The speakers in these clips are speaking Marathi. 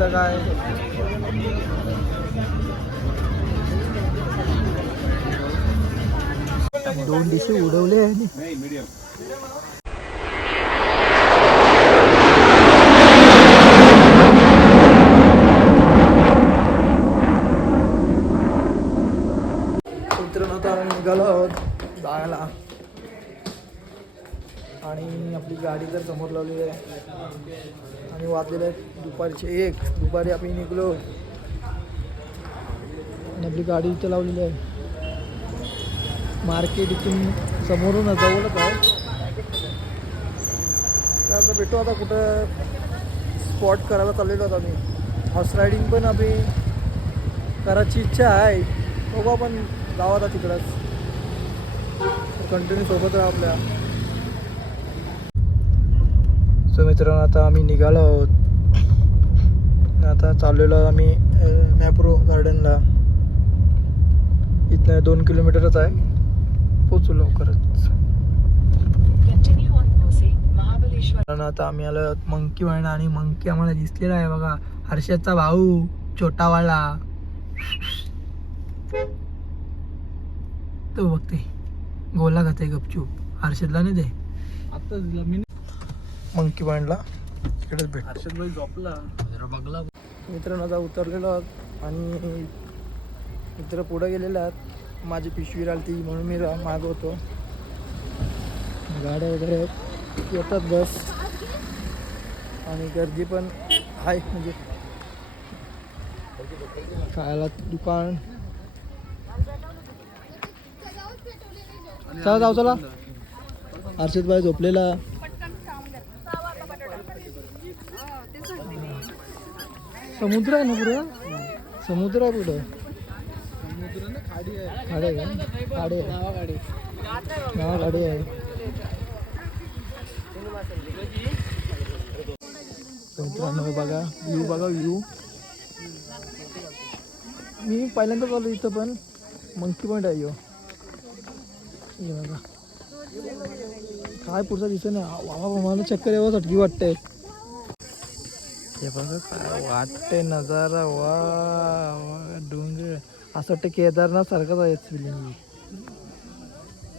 काय दोन दिशे उडवले आणि निघालो आहोत जायला आणि आपली गाडी तर समोर लावलेली आहे आणि वाजलेले आहेत दुपारचे 1. दुपारी आपण निघलो आणि आपली गाडी इथं लावलेली आहे. मार्केट इथून समोरून जवळच आहे. तर आता भेटू आता कुठं स्पॉट करायला चाललेलो आहोत आम्ही. हॉर्स रायडिंग पण आम्ही करायची इच्छा आहे. बघू आपण जाऊ आता तिकडंच. कंटिन्यू सोबत राहा आपल्या. सो मित्रांनो आता आम्ही निघालो आहोत. आता चाललेलो आम्ही मॅप्रो गार्डनला. इथनं 2 किलोमीटरच आहे. पोचू लवकरच. आता आम्ही आलो मंकी वाईन आणि मंकी आम्हाला दिसलेला आहे बघा. हर्षदचा भाऊ छोटावाला तो बघते गोला खाते गपचूप. हर्षदला नाही दे आता मी मंकी पॉइंटला तिकडेच भेट. हर्षद भाई झोपला बघला. मित्रांनो आता उतरलेलो आहोत आणि मित्र पुढे गेलेले आहेत. माझी पिशवी राहिली म्हणून मी मागं होतो. गाड्या वगैरे येतात बस आणि गर्दी पण आहे. म्हणजे खायला दुकान. चला जाऊ चला. हर्षद भाई झोपलेला. समुद्र आहे ना पुढं. समुद्र आहे पुढं. खाडी आहे का? खाडी आहे. गाडी आहे. मित्रांनो बघा व्ह्यू बघा व्ह्यू. मी पहिल्यांदा चालू इथं पण मंकी पॉइंट आहे. बघा काय पुढचा दिसत नाही. वावा मला चक्कर यावं चटकी वाटते. हे बघा काय वाटते नजारा. वा डोंगर असं वाटतं केदारनाथ सारखंच आहे फिलिंग.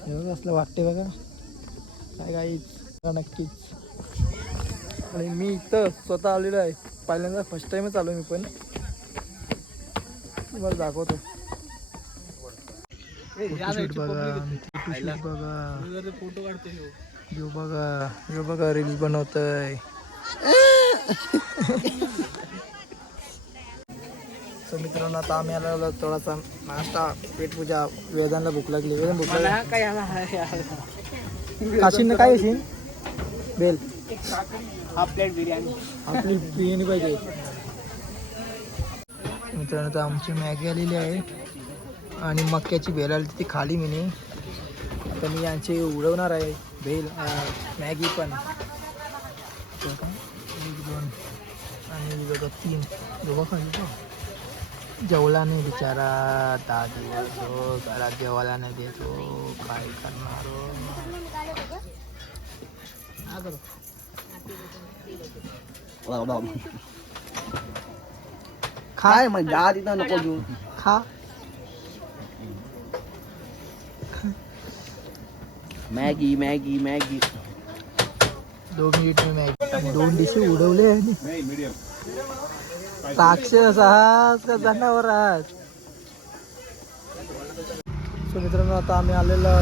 हे बघा असलं वाटते बघा काय काहीच नक्कीच. आणि मी इथं स्वतः आलेलो आहे. पहिल्यांदा फर्स्ट टाइमच आलो मी पण. तुम्हाला दाखवतो. फोटो काढतो यो बघा रील्स बनवतोय. सो मित्रांनो आता आम्ही आलो थोडासा नाश्ता पेटपूजा. वेदांना भूक लागली. वेदांना भूक लागली. काशीन काय येशील बेल. Half plate biryani. आपली बिर्याणी पाहिजे. मित्रांनो तर आमची मॅगी आलेली आहे आणि मक्याची भेल आली ती खाली मी. आता मी यांची उडवणार आहे भेल मॅगी पण. 1 2 आणि बघा 3 दोघं खाली. जेवला नाही बिचारा. 10 दिवस हो घरात जेवायला नाही देतो. काय करणार. काय मग जा तिथं नको घेऊन खा. मॅगी मॅगी मॅगी 2 मिनिट में मॅगी. 2 डिशे उडवले आणि राक्षस आहात का जनावर आहात. सो मित्रांनो आता आम्ही आलेलो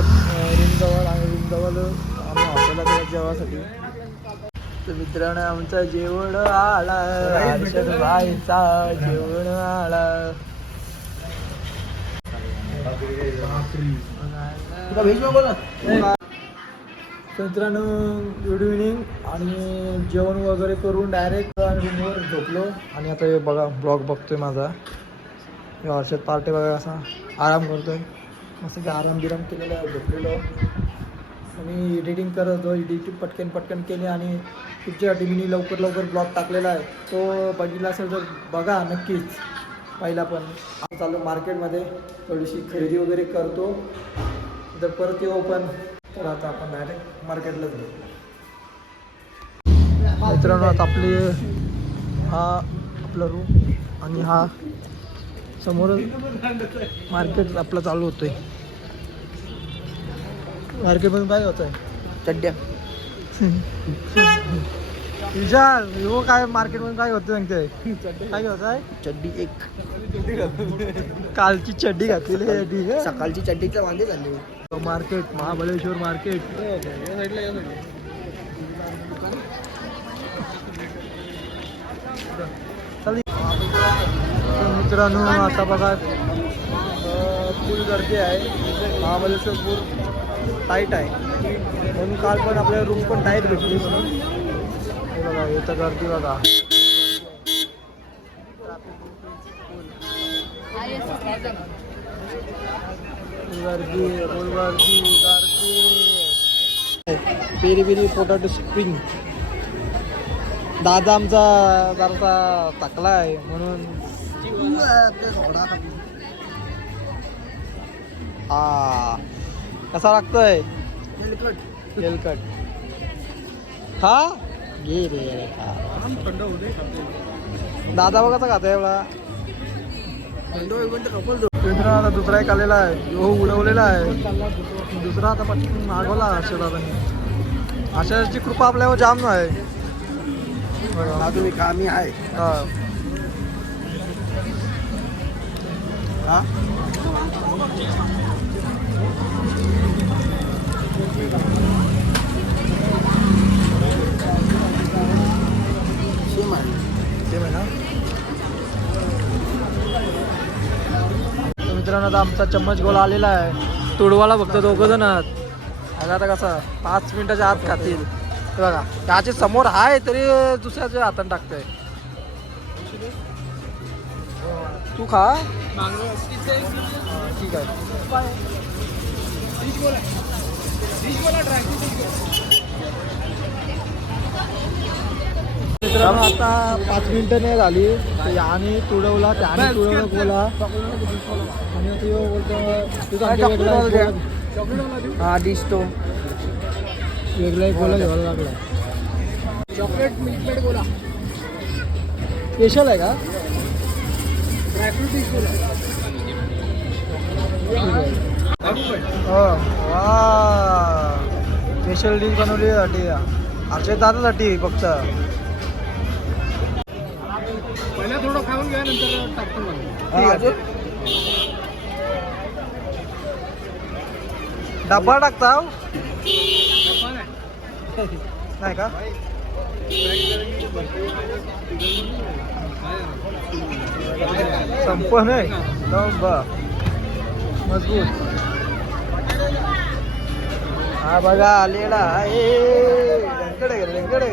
रूमजवळ आणि रूमजवळ आम्ही हॉटेलला गेलो जेवासाठी. तर मित्रांनो आमचं जेवण आला. हर्षद भाईचा जेवण आला. मित्रांनो गुड इव्हनिंग. आणि जेवण वगैरे करून डायरेक्ट रूमवर झोपलो. आणि आता हे बघा ब्लॉग बघतोय माझा. हर्षद पार्टी बघा असा आराम करतोय. मस्त की आराम बिराम केलेला आहे. झोपलेलो आणि एडिटिंग करत होतो. एडिटिंग पटकन केली आणि तुमच्यासाठी मी लवकर ब्लॉग टाकलेला आहे. तो बघितला असेल तर बघा नक्कीच. पहिला पण आपण चालू मार्केटमध्ये थोडीशी खरेदी वगैरे करतो, जर परत येऊ पण तर आता आपण डायरेक्ट मार्केटलाच घेऊ. मित्रांनो आता आपली हा आपला रूम आणि हा समोर मार्केट आपलं चालू होतोय. मार्केटमधून काय होत आहे? चड्ड्या. विचार हो काय मार्केटमधून काय होतं सांगते? काय होत आहे? चड्डी एक कालची चड्डी घातलेली, सकाळची चड्डीचा वांदे झाले. Market Mahabaleshwar market. मित्रांनो आता बघा फुल गर्दी आहे. महाबळेश्वर पूर टाईट आहे म्हणून काल पण आपल्याला रूम पण टाईट भेटली म्हणून. बघा इथं गर्दी बघा. गर्दी फुल गर्दी गर्दी. Peri peri potato spring. दादा आमचा जरासा टाकला आहे म्हणून हा कसा लागतोय? तेलकट हा घे रे खा. दादा बघा कसा खातोय एवढा. आता दुसरा एक आलेला आहे, हो उडवलेला आहे. दुसरा आता पटकन मागवला दादाने. आशाची कृपा आपल्यावर जाम आहे. हा तुम्ही कामी आहे. हा सेम आहे ना. मित्रांनो आता आमचा चम्मच गोला आलेला आहे. तुडवाला फक्त 2 जण आहेत. आता कसं 5 मिनिटाच्या आत खातील. बघा त्याच्या समोर आहे तरी दुसऱ्याच्या हाताने टाकतोय. तू खा. ठीक आहे. मित्रांनो आता 5 मिनिटं नाही झाली. याने तुडवला त्याने तुडवला गोला आणि बोलतो हा दिसतो वेगळा एक गोला घ्यावा लागला. चॉकलेट मिल्कमेड गोला स्पेशल आहे का? ड्रायफ्रूट डिश गोला. हो वा स्पेशल डिश बनवली साठी अर्चना दादासाठी फक्त. पहिला थोडं खाऊन घ्या नंतर टाकतो. डब्बा टाकता नाही का? संपन आहे मजबूत. हा बघा आलेला आहे. रंगडे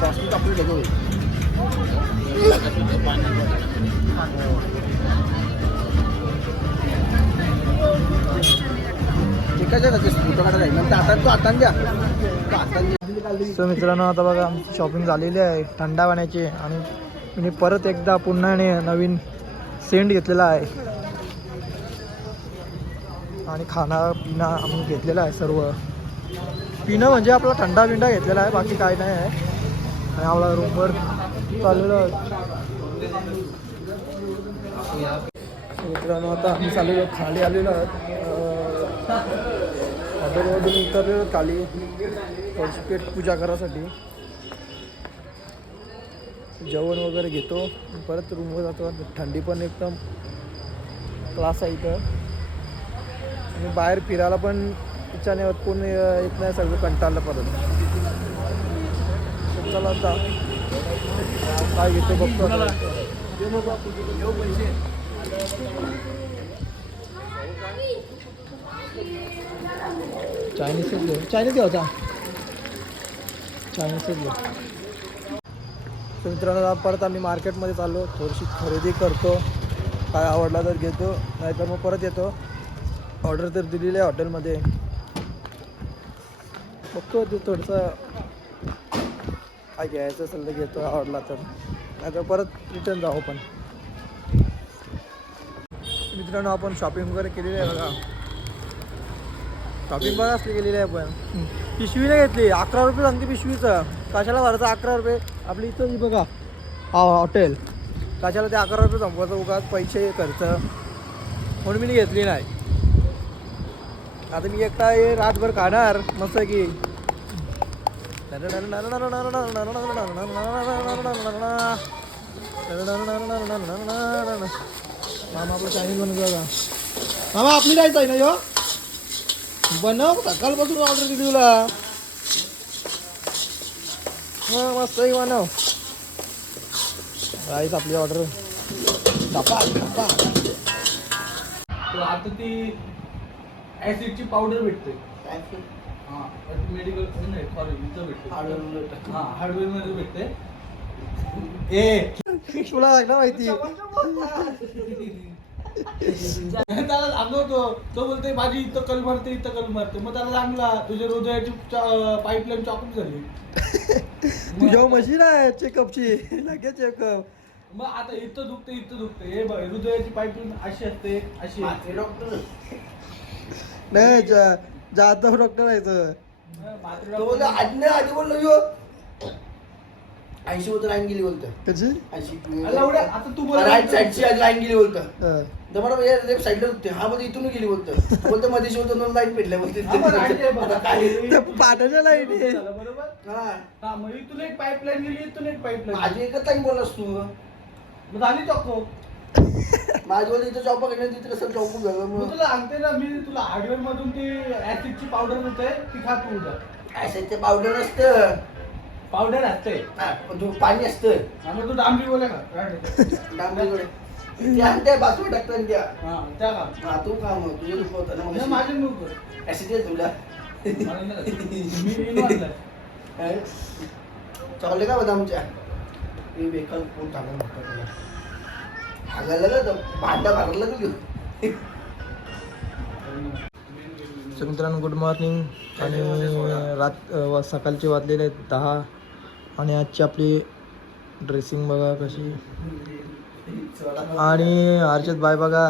सॉस आपली लगो सो मित्रांनो आता बघा आमची शॉपिंग झालेली आहे थंडा पाण्याची. आणि मी परत एकदा पुन्हा नवीन सेंट घेतलेला आहे आणि खाना पिना आम्ही घेतलेला आहे. सर्व पिणं म्हणजे आपला थंडा बिंडा घेतलेला आहे, बाकी काय नाही आहे. आणि आपला रूमवर चाललेलं. मित्रांनो आता आम्ही चाललेलो खाली आलेलो आहोत. हॉटेलमधून उतरलेलो खाली थोडीशी पेट पूजा करायसाठी. जेवण वगैरे घेतो परत रूमवर जातो. थंडी पण एकदम क्लास आहे इथं. आणि बाहेर फिरायला पण इच्छा नाही होत, कोण येत नाही, सगळं कंटाळलं परत. चला आता काय घेतो बघतो. चायनीजच घेऊ. चायनीज घ्यायचा. चायनीजच घेऊ. तर मित्रांनो परत आम्ही मार्केटमध्ये चाललो. थोडीशी खरेदी करतो. काय आवडला तर घेतो, नाहीतर मग परत येतो. ऑर्डर तर दिलेली आहे हॉटेलमध्ये. बघतो ते थोडंसं काय घ्यायचं असेल तर घेतो, आवडला तर, नाही तर परत रिटर्न जाऊ. पण मित्रांनो आपण शॉपिंग वगैरे केलेली आहे बघा. शॉपिंग बघा असली केलेली आहे आपण. पिशवी नाही घेतली, 11 रुपये सांगते पिशवीचं. कशाला भरायचं 11 रुपये? आपली इथं ही बघा हॉटेल, कशाला ते 11 रुपये संपवायचं उगाच पैसे खर्च, म्हणून मी घेतली नाही. आता मी एकटा हे रातभर खाणार मस्त की. मामा आपलं चायनीज बनवतो बघा. मामा आपली जायचं आहे ना यो, बनव. सकाळपासून ऑर्डर दिली तुला. हां मस्त आहे बनव. राईस आपली ऑर्डर डबा डबा. आता ती ऍसिडची पावडर भेटते. हां मेडिकल नाही, सॉरी इथं भेटते. हां हार्डवेअर मध्ये भेटते. तुला ना माहिती. त्याला सांगतो, तो बोलते माझी इथं कल मारते, इथं कल मारते. मग त्याला सांगला तुझ्या हृदयाची पाईपलाईन चॉकअप झाली. तुझ्या मशीन आहे चेकअपची, लगेच चेकअप. मग आता इथं दुखते, इथं दुखते. हे बघ हृदयाची पाईपलाईन अशी असते, अशी डॉक्टर नाही जाधव डॉक्टर आहे तर. आधी बोललो यो 80 होतं लाईन गेली बोलतं. कशी? आता तू बोल. राईट साईडची आज लाईन गेली बोलतं. हा. दमाडा लेफ्ट साईडला होते. हा मध्ये इथून गेली बोलतं. बोलतं मध्ये शिवतो दोन लाईन पेटल्या बोलते. त्या पाटाच्या लाईन आहे. बरोबर. हा हा मग इथून एक पाईपलाईन गेली, इथून एक पाईपलाईन. माझी एकच लाईन बोललास तू. मग झाली चॉको. माझी बोलते इथं चॉप घेण्यात तिथं कसं चॉप झालं मग मग. तुला सांगते ना मी, तुला हार्डवेअर मधून ती ऍसिडची पावडर मिळते, ती खा तू उद्या. ऍसिडचं पावडर नसतं. पावडर असते. हा, पण तू पाणी असतं. मग तू डांबरी बोले का? डांबरीकडे ते आणते बाजू टाकतात त्या. हा त्या का? हा तू खा मग तुझे दुःख होतं ना नाही, मग. माझे नको. ऍसिड आहे तुला. मला नाही खायचं. मी इनो आणलाय. चालले का बदामच्या? मी बेकार कोण टाकलं म्हटलं. हागायला का भांडा भरला तू घेऊ. सो मित्रांनो गुड मॉर्निंग. आणि सकाळचे वाजलेले आहेत 10. आणि आजची आपली ड्रेसिंग बघा कशी. आणि हर्षद बाय बघा,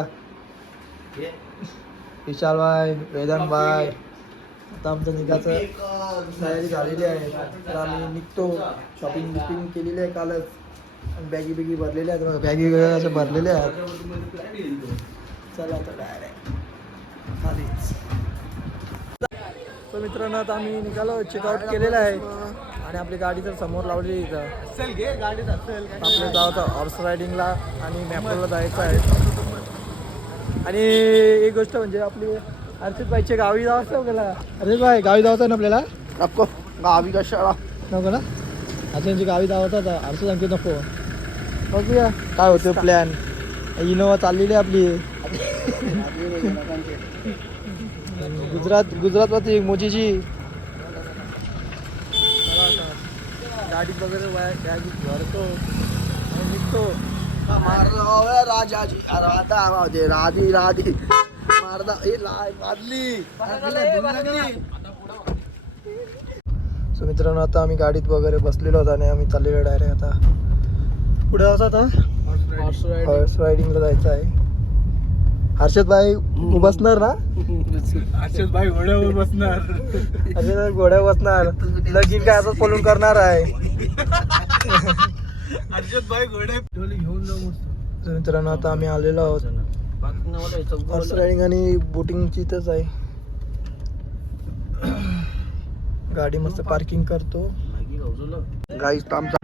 विशाल बाय, वेदांत बाय. आता आमचं निघायचं तयारी झालेली आहे. तर आम्ही निघतो. शॉपिंग बिपिंग केलेली आहे कालच. बॅगी बिगी भरलेल्या आहेत बघा. बॅगी वगैरे अशा भरलेल्या आहेत. चला आता डायरेक्ट खालीच. तर मित्रांनो आता आम्ही निघालो, चेकआउट केलेलं आहे. आणि आपली गाडी तर समोर लावली इथं. चल घे गाडीत असेल. आपलं जायचं हॉर्स रायडिंगला आणि मॅपलला जायचं आहे. आणि एक गोष्ट म्हणजे आपली हर्षद बाईचे गावी जावं असं आपल्याला. हर्षद बाई गावी जावं आहे ना आपल्याला. नको गावी कशाला नको ना? हर्षदची गावी जावं होता. हर्षद सांगते नको. बघूया काय होतं प्लॅन. इनोवा चाललेली आहे आपली. गुजरातवरती मोचीची गाडीत वगैरे बॅग भरतो आणि निघतो. राजाजी राधा राधी राधी मारदा हे वाजली. सो मित्रांनो आता आम्ही गाडीत वगैरे बसलेलो होतो आणि आम्ही चाललेलो डायरेक्ट आता पुढे जायचं. आता हॉर्स रायडिंगला जायचं आहे. हर्षद भाई बसणार ना? हर्षद भाई घोड्यावर बसणार. हर्षद भाई घोड्यावर बसणार. लगीन काय असंच पळून करणार आहे. हर्षद भाई घोडे घेऊन जाऊ मस्त. तर मित्रांनो आता आम्ही आलेलो आहोत. हॉर्स रायडिंग आणि बोटिंगची इथंच आहे. गाडी मस्त पार्किंग करतो. गाईस आमचा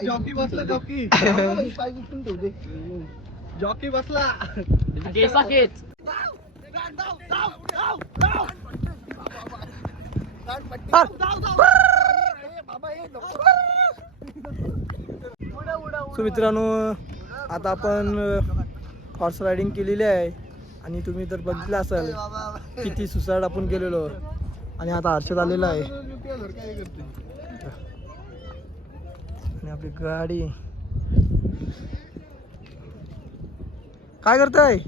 जॉकी बसला. जॉकी जॉकी बसला. सो मित्रांनो आता आपण हॉर्स रायडिंग केलेली आहे आणि तुम्ही तर बघितलं असाल किती सुसाट आपण गेलेलो आणि आता हर्षद आलेला आहे आणि आपली गाडी काय करताय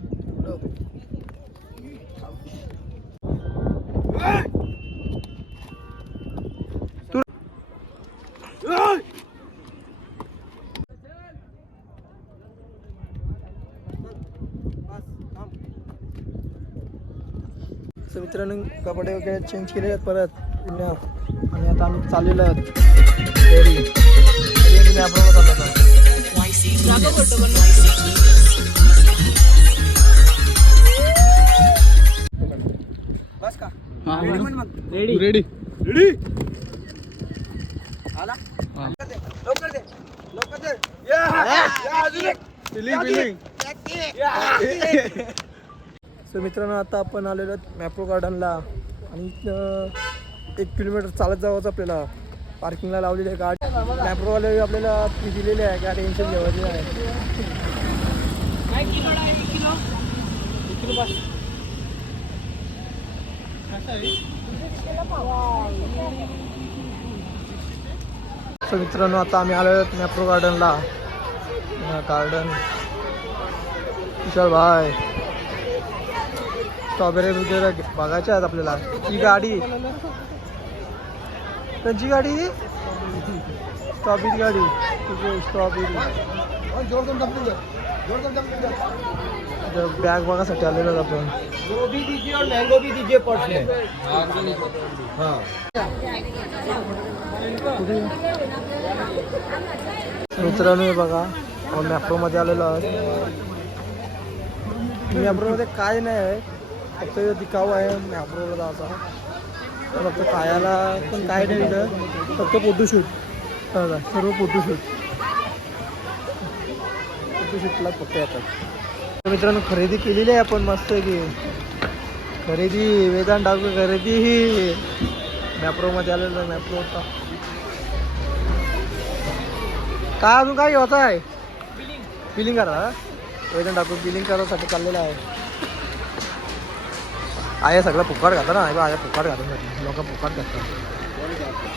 तर मित्रांनो कपडे वगैरे चेंज केले आहेत परत पुन्हा आणि आता आम्ही चाललेलो आहोत घरी मी आपण चाललो बस का रेडी रेडी रेडी आला लवकर दे सो मित्रांनो आता आपण आलेलो आहोत मॅप्रो गार्डनला आणि 1 किलोमीटर चालत जावंच आपल्याला पार्किंगला लावलेली आहे गाडी मॅप्रोवाले आपल्याला फी दिलेली आहे काय टेन्शन घ्यायची आहे सो मित्रांनो आता आम्ही आलो आहोत मॅप्रो गार्डनला गार्डन विशाल भाई स्ट्रॉबेरी वगैरे बघायचे आहेत आपल्याला ही गाडी त्यांची गाडी स्ट्रॉबेरी गाडी स्ट्रॉबेरी बॅग बघायसाठी आलेलो आपण गोभी दीजिए और मैंगो भी दीजिए पर्स में हाँ मित्रांनो हे बघा आपण मॅप्रोमध्ये आलेलो आहोत मॅप्रोमध्ये काय नाही आहे फक्त दिखाव आहे मॅप्रोला जायचा फक्त खायला पण काय नाही इथं फक्त फोटोशूट बघा सर्व फोटोशूटला फक्त येतात मित्रांनो खरेदी केलेली आहे आपण मस्त की खरेदी वेदांत टाकू खरेदी ही मॅप्रोमध्ये आलेलं आहे मॅप्रोचा काय अजून काय होत आहे बिलिंग करा वेदांत टाकू बिलिंग करायसाठी चाललेलं आहे सगळं फुकाट घाता ना आया फुकाट घालून जाते लोक फुकाट घालतात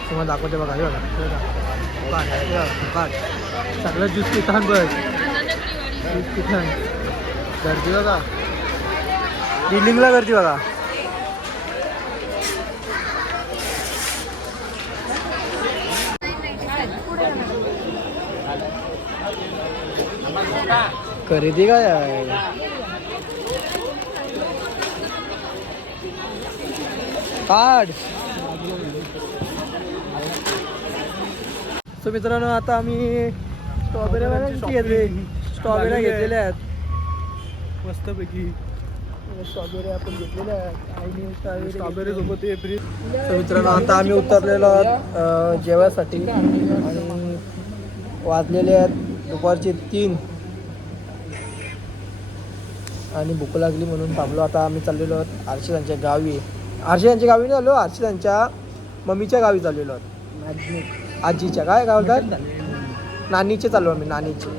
तुम्हाला दाखवते बघा हे बघा फुकाट सगळं ज्यूस पितान बघ ज्यूस पितान गर्दी बघा बिलिंगला गर्दी बघा खरेदी काय आहे कार्ड सो मित्रांनो आता आम्ही स्ट्रॉबेऱ्या घेतलेल्या आहेत मस्तपैकी स्ट्रॉबेरी आपण घेतलेल्या आहेत स्ट्रॉबेरी सोबत हे फ्री तर मित्रांनो आता आम्ही उतरलेलो आहोत जेवायसाठी आणि वाजलेले आहेत दुपारचे 3 आणि भूक लागली म्हणून थांबलो आता आम्ही चाललेलो आहोत हर्षदांच्या गावी हर्षदांच्या गावी नाही आलो हर्षदांच्या मम्मीच्या गावी चाललेलो आहोत आजीच्या काय बोलतात नानीचे चाललो आम्ही नानीचे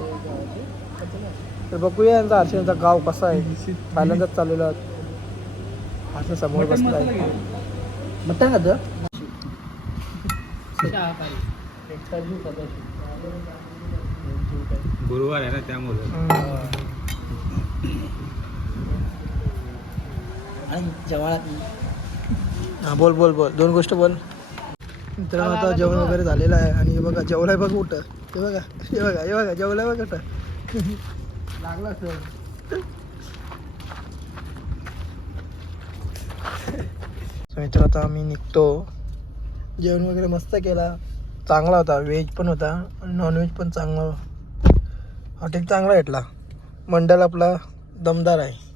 तर बघूया यांचा हर्षदांचा गाव कसा आहे पहिल्यांदाच चाललेलो आहोत हर्ष समोर बसला आहे मटण खातं गुरुवार आहे ना त्यामुळे हां बोल 2 गोष्ट बोल मित्रांनो आता जेवण वगैरे झालेलं आहे आणि हे बघा जेवलाय बघ कुठं हे बघा जेवलाय बघ कुठं लागला सर मित्र आता आम्ही निघतो जेवण वगैरे मस्त केला चांगला होता व्हेज पण होता आणि नॉनव्हेज पण चांगला हॉटेल चांगला भेटला मंडल आपला दमदार आहे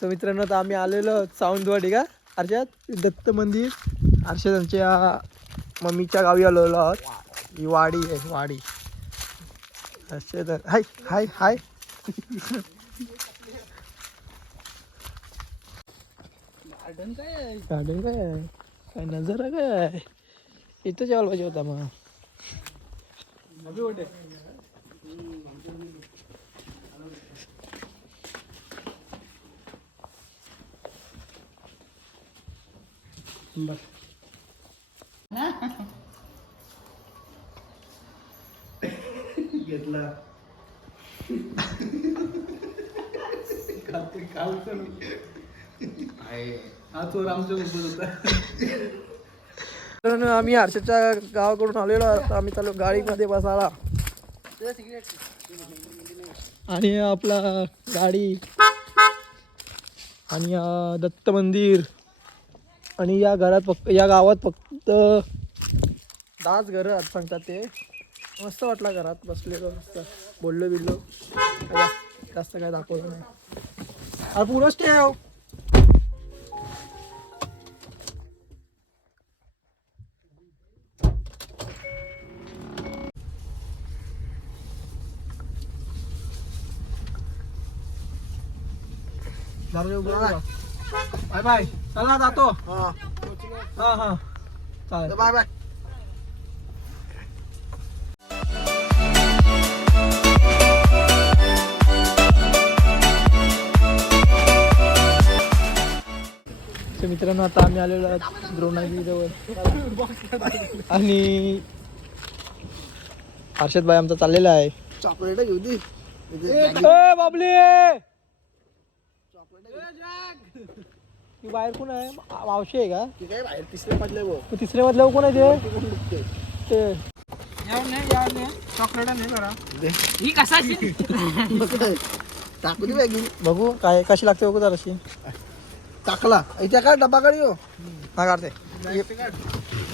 तर मित्रांनो आता आम्ही आलेलो सावंतवाडी का हर्षद दत्त मंदिर हर्षदांच्या मम्मीच्या गावी आलेलो आहोत ही वाडी आहे वाडी हर्षद हाय हाय हाय गार्डन काय आहे काय नजारा काय आहे इथं जेवायला पाहिजे होता मग. अभि कुठे? घेतला हा चोर आमच्या सोबत होता. तर आम्ही हर्षदच्या गावाकडून आलेलो आता आम्ही चालू गाडीमध्ये बसायला. आणि आपला गाडी आणि दत्त मंदिर आणि या घरात फक्त या गावात फक्त 10 घरं आहेत सांगतात ते. मस्त वाटला घरात बसलेलो मस्त बोललो बिल्लो जास्त काय दाखवलं नाही. अरे पुरंच ठेव. बाय बाय चला जातो. हा हा हा चालेल. Bye bye. तर मित्रांनो आता आम्ही आलेलो आहोत द्रोणागिरी जवळ आणि हर्षद भाई आमचा चाललेला आहे. चॉकलेट घेऊ दे. ए बाबली ती बाहेर कोण आहे? मावशी आहे का? ती काय बाहेर तिसरे मधले बघ. मग तिसऱ्या मधल्यावर कोण आहे ते? ते चॉकलेट नाही करा. ही कसाची टाकू दे बॅगी. बघू काय कशी लागते बघू जराशी. टाकला इथे काय डबा काढ येऊ. हा काढते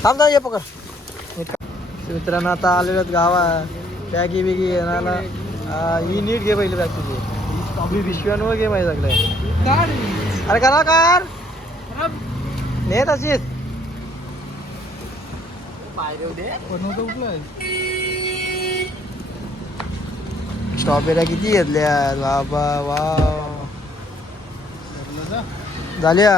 थांब थांब ये पकड. मित्रांनो आता आलेलो गावात बॅगी बिगी येणार. ही नीट घे पहिले बॅग तुझी. पिशव्यांवर घे माहिती सगळं. अरे करा कार ने तशीच बनवतो कुठलं स्ट्रॉबेऱ्या किती घेतल्या बाबा. वा झाल्या